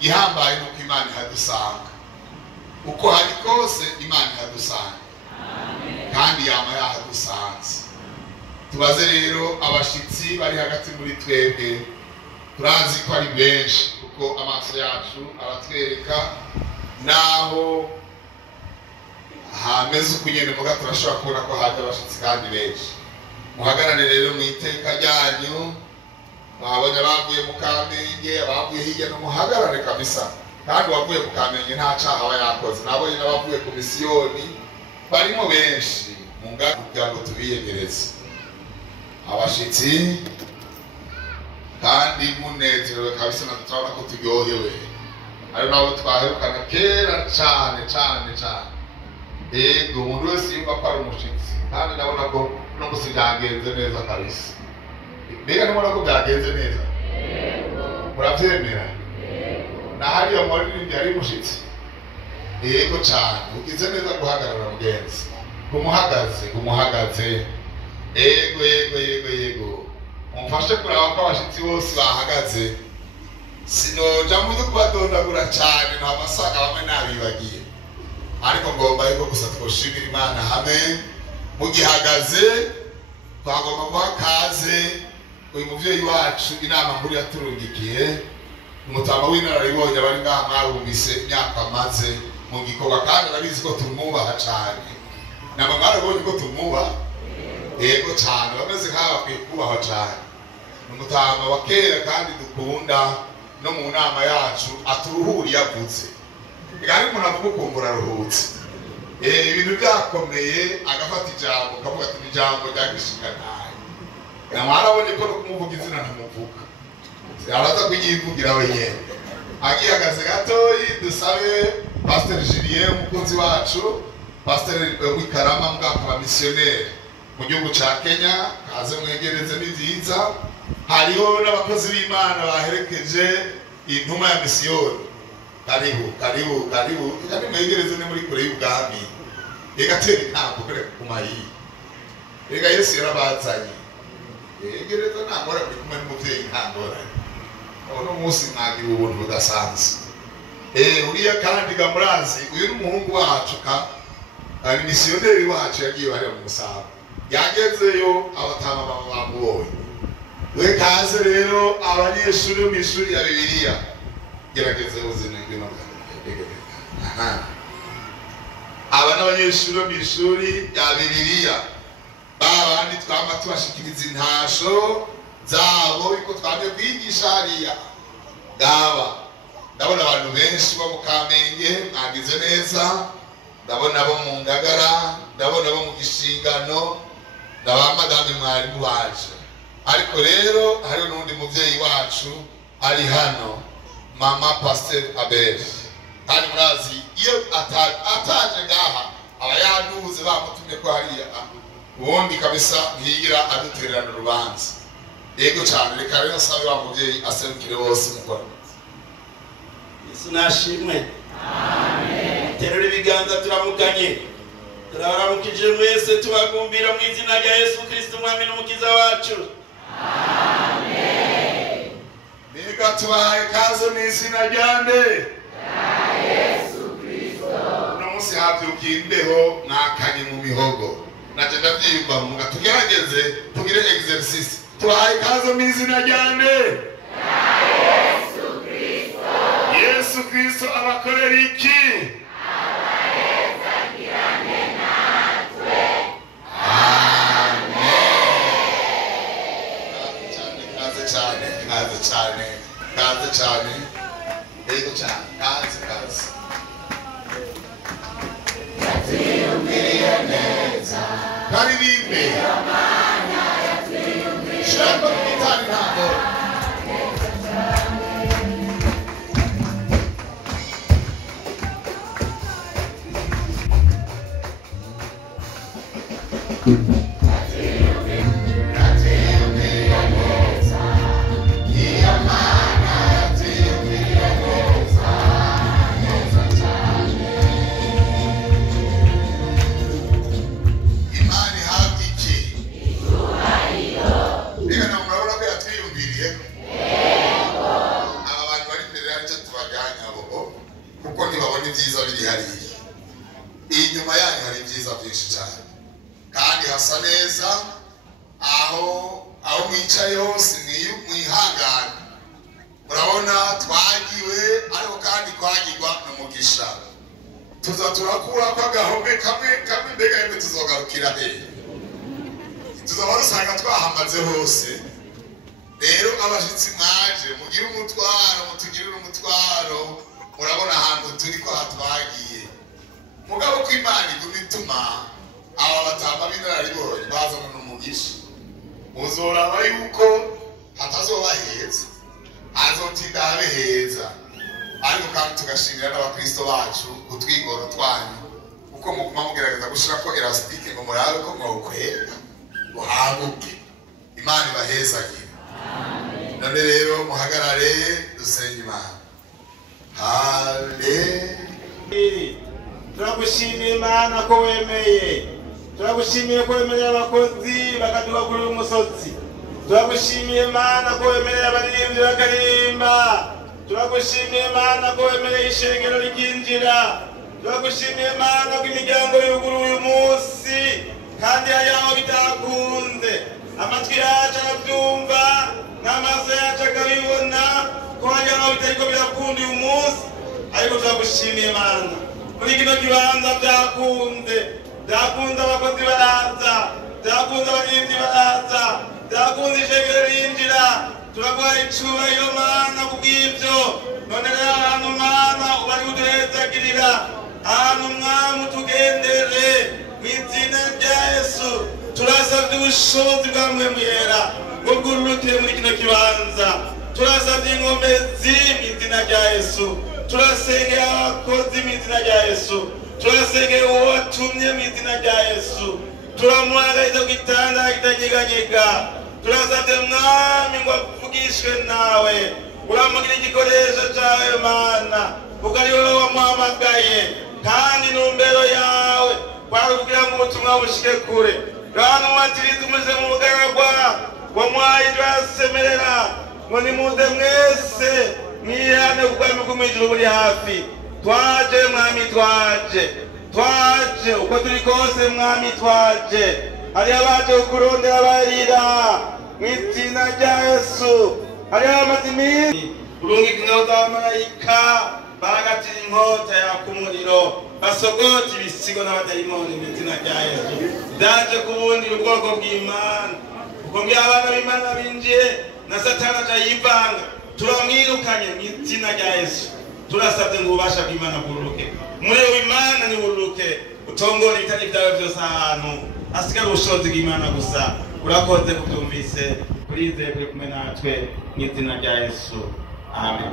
ihambaye nuko Imana ihadusanga uko hari kose Imana ihadusanga kandi yama yahadusanze. Tubaze rero abashitsi bari hagati muri twebwe, turazi ko ari benshi kuko amaso yacu abatwereka naho hameze ukunyene muga turashobora kubona ko haje abashitsi kandi benshi. Muhagarare rero mu iteka ryanyu, mwabonye abavuye mu Kamenge, abavuye hirya no muhagarare kabisa, kandi wavuye mu Kamenge nta caha aba yakoze. Nabonye n'abavuye ku misiyoni barimo benshi mu ngabo kugira ngo tubiyegereze abashitsi kandi munezerewe kabisa, na turabona ko turyohewe. Ari nabo twaherukana kera cyane cyane cyane. Ego umuntu wese yumva ko ari umushitsi, kandi ndabona ko no gusigangenze neza kabisa. Mbega ndabona ko byagenze neza. Murabyemera? Na hariya muri ari umushitsi. Ego cyane, ugize neza guhagarara mugenzi. Kumuhagaze. Ego. Mumfashe kuraba ko abashitsi bose bahagaze. Sinoja muze kubadondagura cyane nta masaga bamwe nabibagiye. Ariko ngomba yuko gusa twoshimira Imana hamwe mugihagaze, twagomba guhakaze uyu muvyeyi wacu inama nkuru yaturungikiye, umutama w'inararibonye abari ngaha mwarumvise imyaka amaze mu gikorwa, kandi arabizi ko tumwubaha cyane. Nama mwarabonye ko tumwubaha. Ego cyane, bameze nk'aba bakwiye kubahwa cyane. Umutama wa kera kandi dukunda, no mu nama yacu aturuhuri yavuze. Igari umuntu avuga ukumbura aruhutse. Ibintu byakomeye agafata ijambo kavuga ati ijambo ryagishinga naye. Na mwarabonye ko no kumuvuga izina ntamuvuga. Araza kuyivugira wenyine. Agihagaze gatoyi dusabe Pastor Julien umukunzi wacu, Pastor Wikarama mugakaba missionnaire mu gihugu ca Kenya, kaze mwegereze n'iziza. Hariho n'abakozi b'Imana baherekeje intuma ya misiyoni. Karibu. Kandi mwegereze ni muri kure y'ubwami. Egatera intambo kure kumayi. Ega Yesu yarabazanye. Egereza nangora kuri kumwe n'umuvyeyi nkangora. Ono munsi mwagira ubuntu budasanzwe. Uriya kandi gamurazi uyu n'umuhungu wacu ari missionnaire wacu yagiye bari mu Musaba. Yagezeyo abatama bamubonye. We kaze rero abanyeshuri mu ishuri ya Bibiliya. Gerageze uzine ngino. Aba n'abanyeshuri mu ishuri ya Bibiliya. Babandi twama tubashikiriza intasho zabo iko twamye kwigisha hariya. Ndabona abantu benshi bo mu Kamenge mwagize neza. Ndabona bo mu Ngagara, ndabona bo mu Gishingano, ndaba madame mwarimu waje. Ariko rero hari n'undi muvyeyi wacu ari hano, Mama Pastor Abel. Kandi murazi iyo ataje ngaha aba yanuze bamutumye ko hariya ubundi kabisa ntigira adutererana urubanza. Yego cyane, reka rero sabe wa muvyeyi asemukire bose mukora. Yesu nashimwe. Amen. Terura ibiganza turamukanye. Turabaramukije mwese tubagumbira mu izina rya Yesu Kristo umwami n'umukiza wacu. Amen. Mbega tubahaye kaze mu izina rya nde? Yesu Kristo. No musi havyukiye imbeho mwakanye mu mihogo. Naje ndavyiyumva mu tugerageze tugire exercice. Tubahaye kaze mu izina rya nde? Yesu Kristo. Yesu Kristo abakorera iki? Kaze cyane. Ego cyane. Kaze. Yatwiyumviriye neza. Karirimbe. Shamba kitani ntabwo. Aba bantu bari imbere yacu tubaganye ibyiza biri hariya, inyuma yanyu hari ibyiza byinshi cyane kandi hasa neza. aho mwicaye hose mwihangane, murabona twagiwe ariko kandi kwagirwa n'umugisha. tuza turakura ko agahome kamwe mbega yemwe tuzogarukira hehe? tuzaba dusanga twahamaze hose. rero abashitsi mwaje mugire umutwaro, mutugirire umutwaro. murabona ahantu turi ko hatwagiye, mugabo ko Imana iguma ituma aba batamba b'inararibonye bazana n'umugisha. muzoraba yuko hatazoba heza, hazotinda habe heza. ariko kandi tugashimira n'abakristo bacu utwigoro twanyu, kuko muguma mugerageza gushirako elastique ngo murabe ko mwokwega ngo haguke. Imana ibahezagire. none rero muhagarare dusenge Imana. turagushimiye Imana ko wemeye, turagushimiye ko wemereye abakozi bakaduha kuri uyu musozi, turagushimiye Imana ko wemereye abaririmbyi bakaririmba, turagushimiye Imana ko wemereye ishengero rikinjira, turagushimiye Imana ko imiryango yuguruye uyu munsi kandi hari aho bitakunze. amatwi yacu arabyumva n'amaso yacu akabibona ko hari aho bitariko birakunda uyu munsi, ariko turagushimiye Imana muri kino kibanza byakunze abakozi baraza, byakunze abaririmbyi baraza, byakunze ishengero rinjira. turaguha icyubahiro Mana kubw'ibyo. none rero ahantu Mana ubari uduhezagirira, ahantu Mwami utugendere mu izina rya Yesu. turasabye ubushobozi bwa Mpwemu Yera bwo bwururukire muri kino kibanza. turasabye inkomezi mu izina rya Yesu. turasengera abakozi mu izina rya Yesu. turasengera uwo watumye mu izina rya Yesu. turamuhagariza ku gitanda kitanyeganyega. turasabye Mwami ngo avugishwe nawe, uramugira igikoresho cyawe Mana, kuko ari wowe wamuhamagaye kandi intumbero yawe kwari kugira ngo ubutumwa bushike kure. kandi umwatirizi umuze mu bugaragwa wamuhaye ibyo yasemerera ngo nimuze mwese mwihane ubwami bwo mu ijuru buri hafi. twaje Mwami, twaje uko turi kose Mwami, twaje. hari abaje kukurondera barira mu izina rya Yesu. hari amaze iminsi urungika ingabo z'abamarayika bahagatira inkota yaka umuriro, basogota ibisigo n'abadayimoni mu izina rya Yesu. byaje kubundira ubwoko bw'Imana, kuko mbwira abana b'Imana binjiye na Satani aja yivanga. turamwirukanye mu izina rya Yesu. turasabye ngo ububasha bw'Imana bururuke, umuriro w'Imana nibururuke, utongore ibitari byawe byose ahantu hasigara ubushobozi bw'Imana gusa. urakoze kubyumvise, urizeye kuri kumwe natwe mu izina rya Yesu. amen.